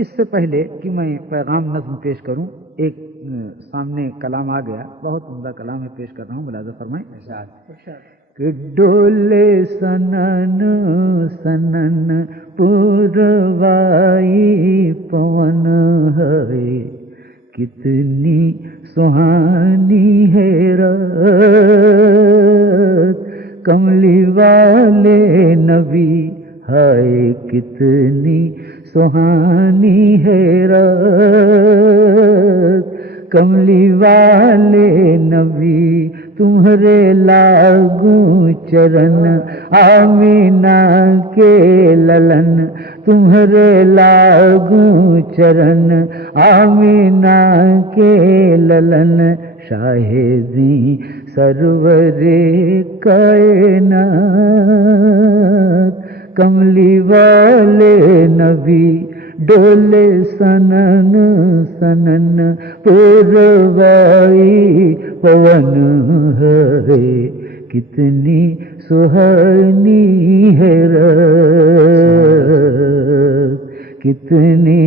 اس سے پہلے کہ میں پیغام نظم پیش کروں، ایک سامنے کلام آ گیا، بہت عمدہ کلام ہے، پیش کر رہا ہوں، ملاحظہ فرمائیں۔ کہ ڈولے سنن سنن پوروائی پون ہے، کتنی سہانی ہے رات کملی والے نبی، ہائے کتنی سہانی ہے رات کملی والے نبی، تمہارے لاگوں چرن آمینہ کے للن، تمہارے لاگوں چرن آمینہ کے للن، شاہدی سرور کائنات کملی والے نبی، ڈولے سنن سنن پوروائی پون ہے، کتنی سہانی ہے رات کتنی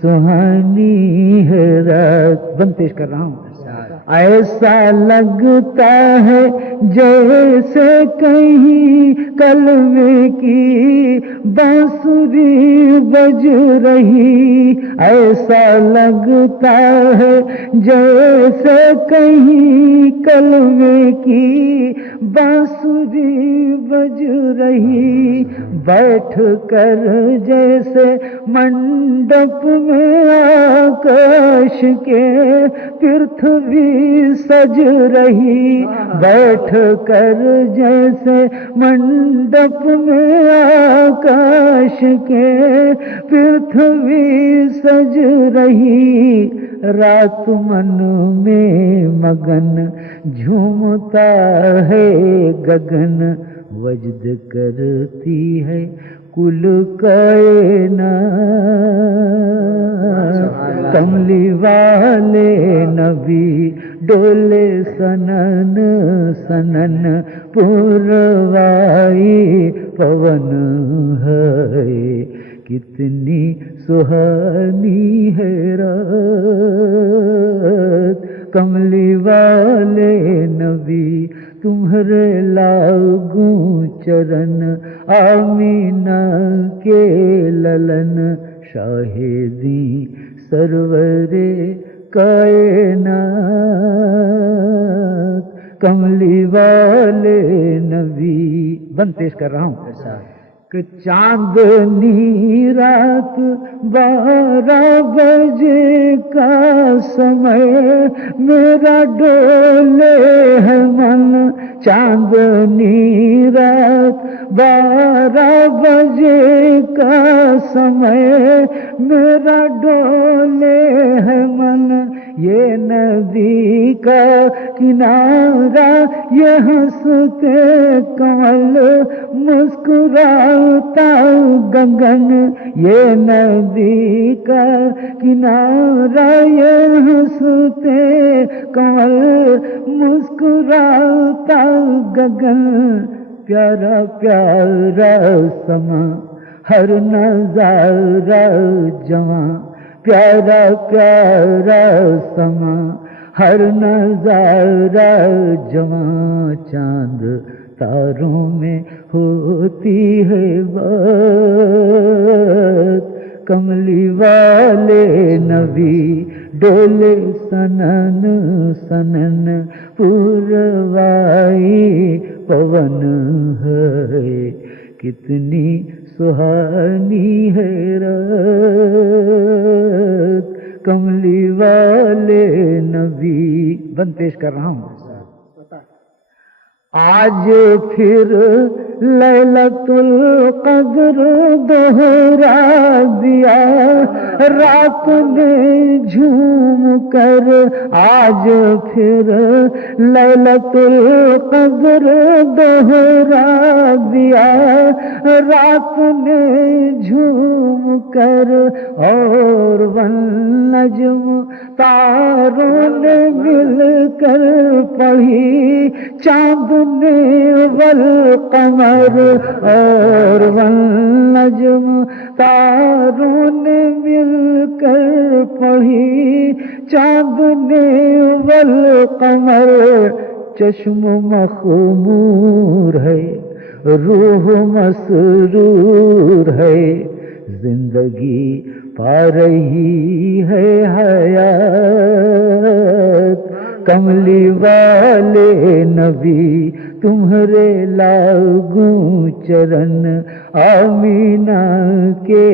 سہانی ہے رات۔ بند پیش کر رہا ہوں۔ ایسا لگتا ہے جیسے کہیں کلمے کی بانسری بج رہی، ایسا لگتا ہے جیسے کہیں کلمے کی بانسری بج رہی، بیٹھ کر جیسے منڈپ میں آکاش کے پرتھوی سج رہی، بیٹھ کر جیسے منڈپ میں آکاش کے پرتھوی سج رہی، رات من میں مگن جھومتا ہے گگن، وجد کرتی ہے کل کائنات کملی والے نبی، ڈولے سنن سنن پوروائی پون ہے، کتنی سہانی ہے رات کملی والے نبی، تمہارے لاگوں چرن آمینہ کے للن، شاہدی سرور کائنات کملی والے نبی۔ بند پیش کر رہا ہوں کہ چاندنی رات 12 بجے کا سمے، میرا ڈولے ہے من، چاندنی رات 12 بجے کا سمے، میرا ڈولے ہے من، یہ ندی کا کنارہ، یہ ہنستے کمل مسکراتا گگن، یہ ندی کا کنارہ، یہ ہنستے کمل مسکراتا گگن، پیارا پیارا سما ہر نظارہ جواں، پیارا پیارا سما ہر نظارہ جواں، چاند تاروں میں ہوتی ہے بات کملی والے نبی، ڈولے سنن سنن پوروائی پون ہے، کتنی سہانی ہے رات کملی والے نبی۔ بند پیش کر رہا ہوں۔ آج پھر لیلۃ القدر دوہرا دیا رات نے جھوم کر، آج پھر لیلۃ القدر دوہرا دیا رات نے جھوم کر، اور والنجم تاروں نے مل کر پڑھی چاندنے والقمر اور والنجم تاروں نے مل کر پڑھی چاندنے والقمر چشم مخمور ہے روح مسرور ہے زندگی پا رہی ہے حیات کملی والے نبی تمہارے لاگوں چرن آمینہ کے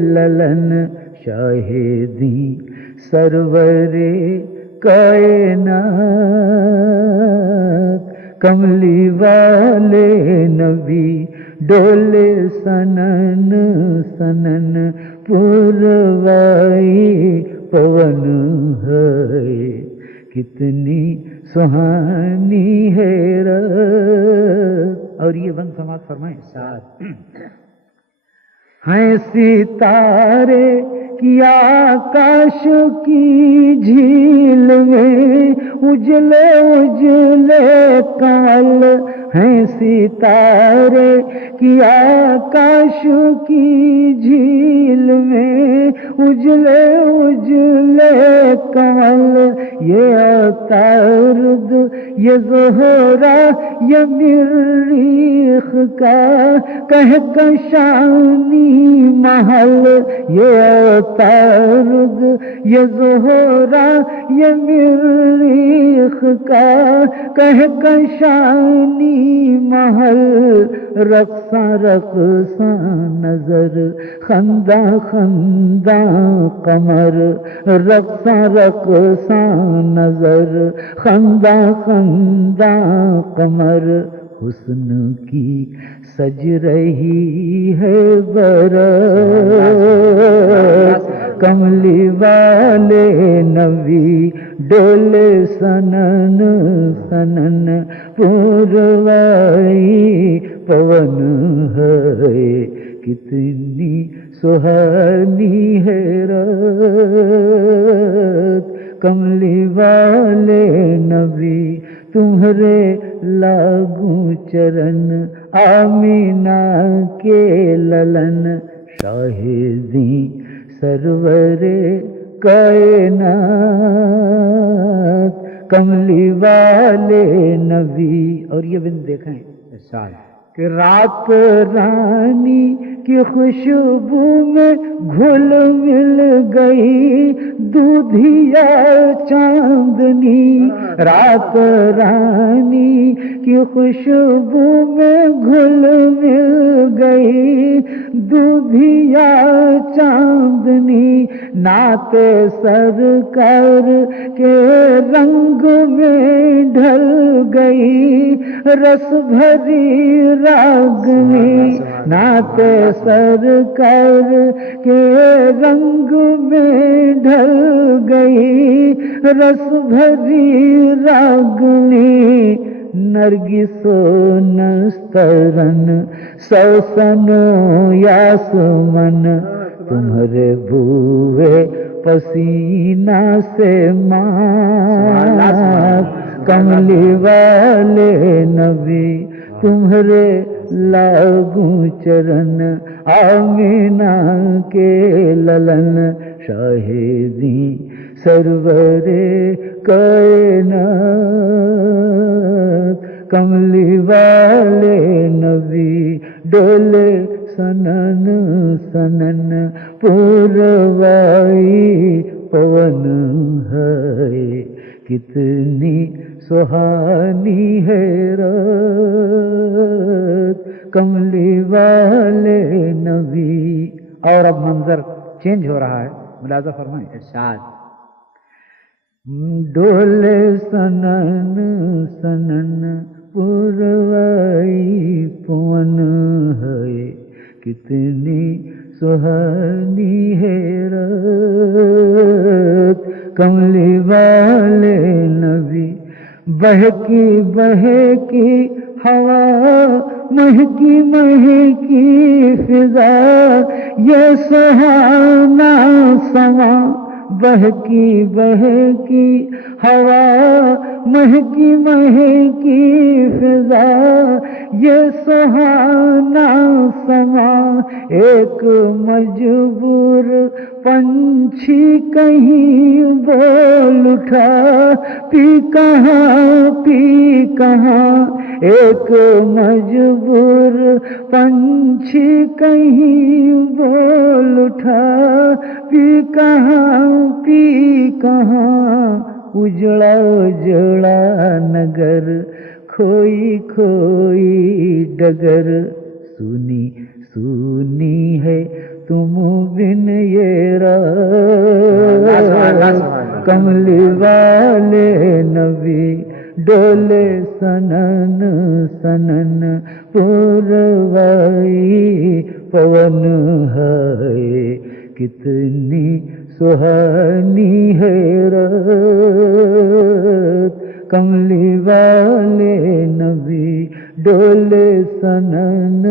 للن شاہدی سرور کائنات کملی والے نبی ڈولے سنن سنن پوروائی پون ہے کتنی سہانی ہے رات اور یہ بند سماعت فرمائیں ساتھ ہیں ستارے کیا آکاش کی جھیل میں اجلے اجلے کمل ہیں ستارے کیا آکاش کی جھیل میں اجلے اجلے کمل یہ عطارد یہ زہرا یہ مریخ کا کہکشانی محل یہ عطارد یہ زہرا یہ مریخ کا کہکشانی محل رقصاں رقصاں نظر خنداں خنداں قمر رقصاں رقصاں نظر خنداں خنداں قمر حسن کی سج رہی ہے برات کملی والے نبی ڈولے سنن سنن پوروائی پون ہے کتنی سہانی ہے رات کملی والے نبی تمہارے لاگوں چرن آمینہ کے للن شاہدی سرور کائنات کملی والے نبی اور یہ بند دیکھیں کہ رات رانی کی خوشبو میں گھل مل گئی دودھیا چاندنی رات رانی کی خوشبو میں گھل مل گئی دودھیا چاندنی نعت سرکار کے رنگ میں ڈھل گئی رس بھری راگنی نعت سرکار کے رنگ میں ڈھل گئی رس بھری راگنی نرگس و نسترن سوسن و یاسمن تمہارے بوئے پسینہ سے مات کملی والے نبی تمہارے لاگوں چرن آمینہ کے للن شاہدی سرور کائنات کملی والے نبی ڈولے سنن سنن پوروائی پون ہے کتنی سہانی ہے رات کملی والے نبی اور اب منظر چینج ہو رہا ہے ملاحظہ فرمائیں ارشاد ڈولے سنن سنن پوروائی پون ہے کتنی سہانی ہے رات کملی والے نبی بہکی بہکی ہوا مہکی مہکی فضا یہ سہانا سما بہکی بہکی ہوا، مہکی مہکی فضا، یہ سہانا سما، ایک مجبور پنچھی کہیں بول اٹھا، پی کہاں، ایک مجبور پنچھی کہیں بول اٹھا، پی کہاں، اجڑا اجڑا نگر، کھوئی کھوئی ڈگر، سنی سنی ہے تم بن یہ رات، کملی والے نبی ڈولے سنن سنن، پوروائی پون ہے، کتنی سہانی ہے رات، کملی والے نبی ڈولے سنن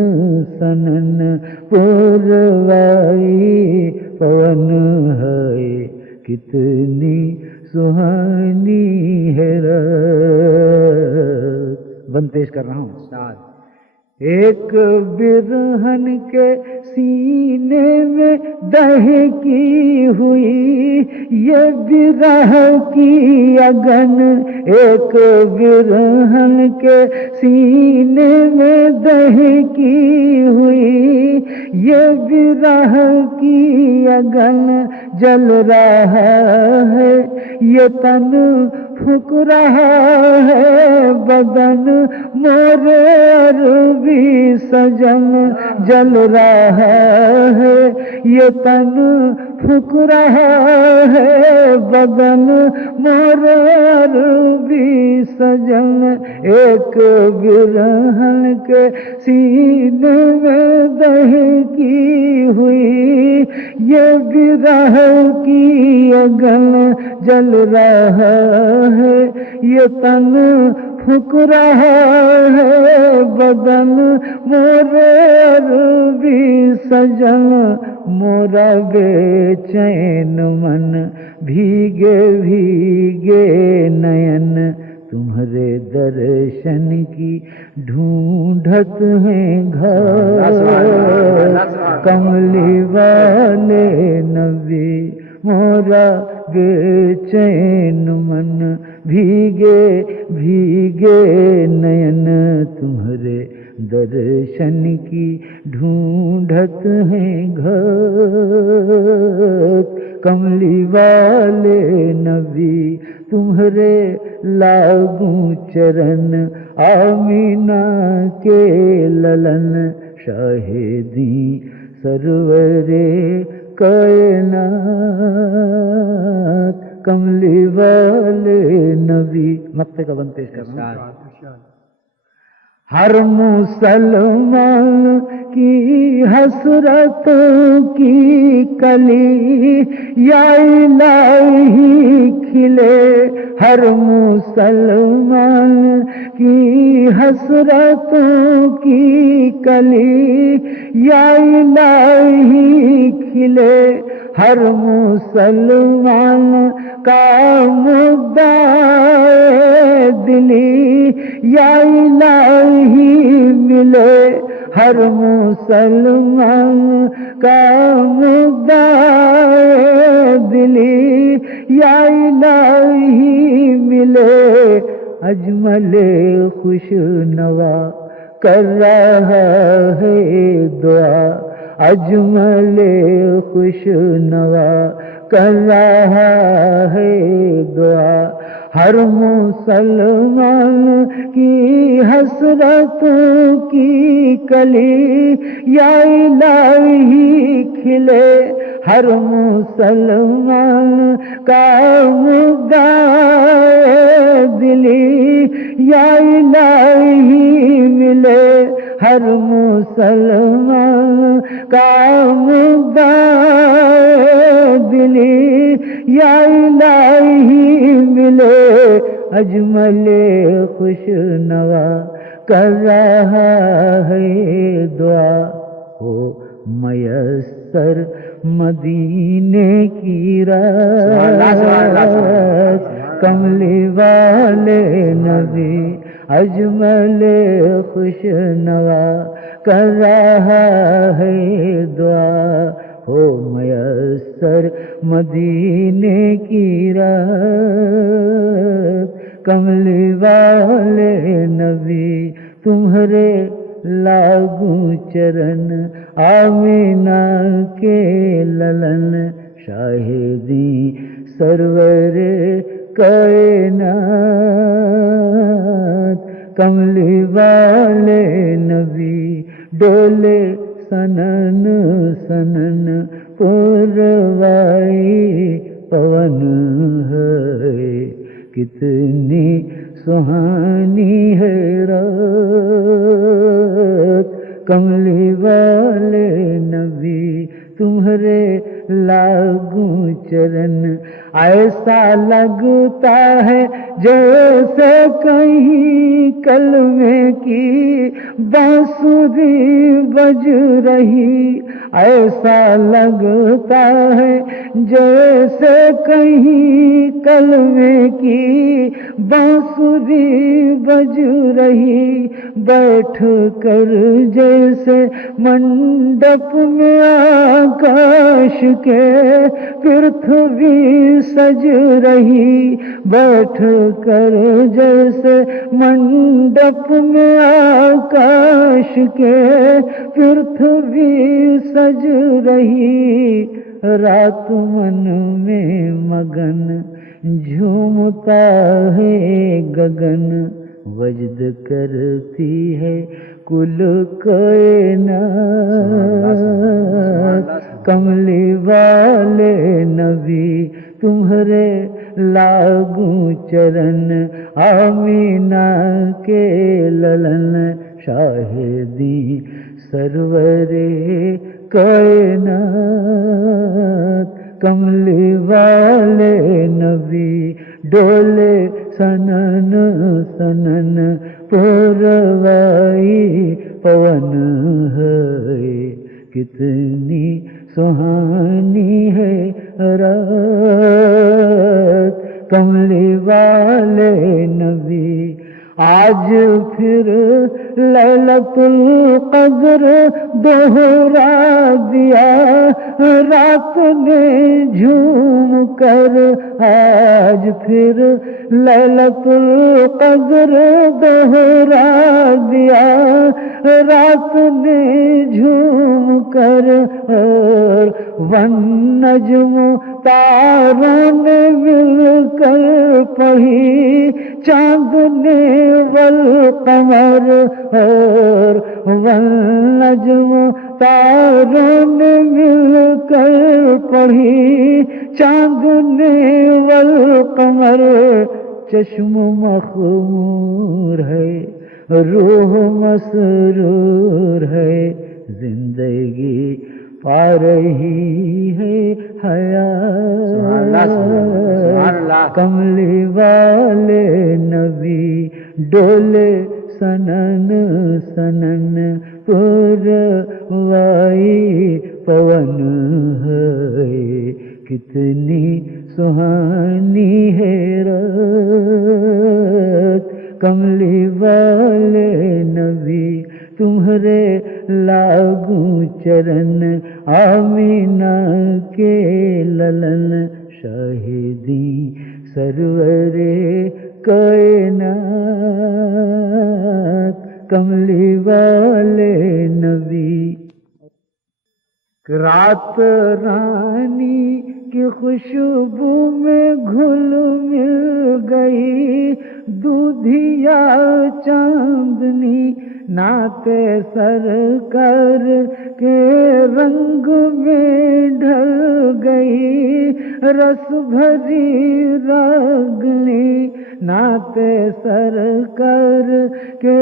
سنن، پوروائی پون ہے، کتنی سہانی ہے رات۔ بند پیش کر رہا ہوں۔ ایک برہن کے سینے میں دہکی ہوئی یہ برہ کی اگن، ایک برہن کے سینے میں دہکی ہوئی یہ برہ کی اگن، جل رہا ہے یہ تن، پھک رہا ہے بدن، مورے عربی سجن، جل رہا ہے یہ تن، پھک رہا ہے بدن، مورے عربی سجن، ایک برہن کے سینے میں دہکی ہوئی یہ برہ کی اگن، جل رہا ہے یہ تن، پھک رہا ہے بدن، مورے عربی سجن، مورا بے چین من، بھیگے بھیگے نین، تمہارے درشن کی ڈھونڈت ہیں گھر، کملی والے نبی مورا بے چین من، بھیگے بھیگے نین، تمہارے درشن کی ڈھونڈت ہیں گھر، کملی والے نبی تمہارے لاگوں چرن، آمینہ کے للن، شاہدی سرورے کائنات، کملی والے نبی۔ مقطع کا بند پیش کر رہا ہوں۔ ہر مسلمان کی حسرتوں کی کلی یا الہی کھلے، ہر مسلمان کی حسرتوں کی کلی یا الہی کھلے، ہر مسلمان کا مدعا دلی یا الہی ملے، ہر مسلمان کا مدعا دلی یا الہی ملے، اجمل خوش نوا کر رہا ہے دعا، اجمل خوش نوا کر رہا ہے دعا، ہر مسلمان کی حسرتوں کی کلی یا الہی کھلے، ہر مسلمان کا مدعا دلی یا الہی ملے، ہر مسلمان کا مدعا دلی یا الہی ملے، اجمل خوش نوا کر رہا ہے دعا، ہو میسر میسر مدینے کی رات کملی والے نبی اجمل خوش نوا کر رہا ہے دعا ہو میسر مدینے کی رات کملی والے نبی تمہارے لاگوں چرن آمینہ کے للن شاہدی سرور کائنات کملی والے نبی ڈولے سنن سنن پروائی پون ہے کتنی سہانی ہے رات کملی والے نبی تمہارے لاگوں چرن ایسا لگتا ہے جیسے کہیں کلمے کی بانسری بج رہی ایسا لگتا ہے جیسے کہیں کلمے کی بانسری بج رہی بیٹھ کر جیسے منڈپ میں آکاش کے پرتھوی سج رہی بیٹھ کر جیسے منڈپ میں آکاش کے پرتھوی سج رہی رات من میں مگن جھومتا ہے گگن وجد کرتی ہے کل کائنات کملی والے نبی تمہارے لاگوں چرن آمینہ کے للن شاہدی سرور کائنات کملی والے نبی ڈولے سنن سنن پروائی پون ہے کتنی سہانی ہے رات کملی والے نبی آج پھر لیلۃ القدر دوہرا دیا رات نے جھوم کر آج پھر لیلۃ القدر دوہرا دیا رات نے جھوم کر اور والنجم تاروں نے مل کر پڑھی چاند نے والقمر اور والنجم تاروں نے مل کر پڑھی چاند نے والقمر چشم مخمور ہے روح مسرور ہے زندگی پا رہی ہے حیات کملی والے نبی ڈولے سنن سنن پروائی پون ہے کتنی سہانی ہے رات کملی والے نبی تمہارے لاگوں چرن آمینہ کے للن شاہدی سرور کائنات کملی والے نبی رات رانی کی خوشبو میں گھل مل گئی دودھیا چاندنی نعت سرکار کے رنگ میں ڈھل گئی رس بھری راگنی نعت سرکار کے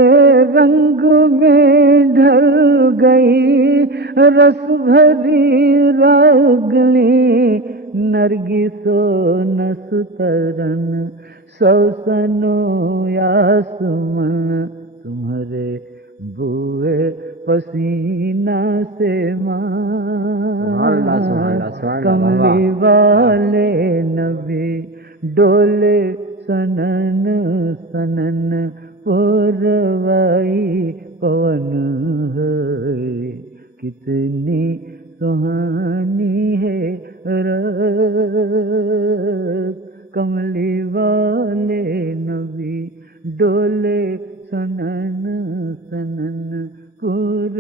رنگ میں ڈھل گئی رس بھری راگنی نرگس و نسترن سوسن و یاسمن تمہارے بوئے پسینہ سے کملی والے نبی ڈولے سنن سنن پروائی پون ہے کتنی سہانی ہے رات کملی والے نبی ڈولے سنن سنن پور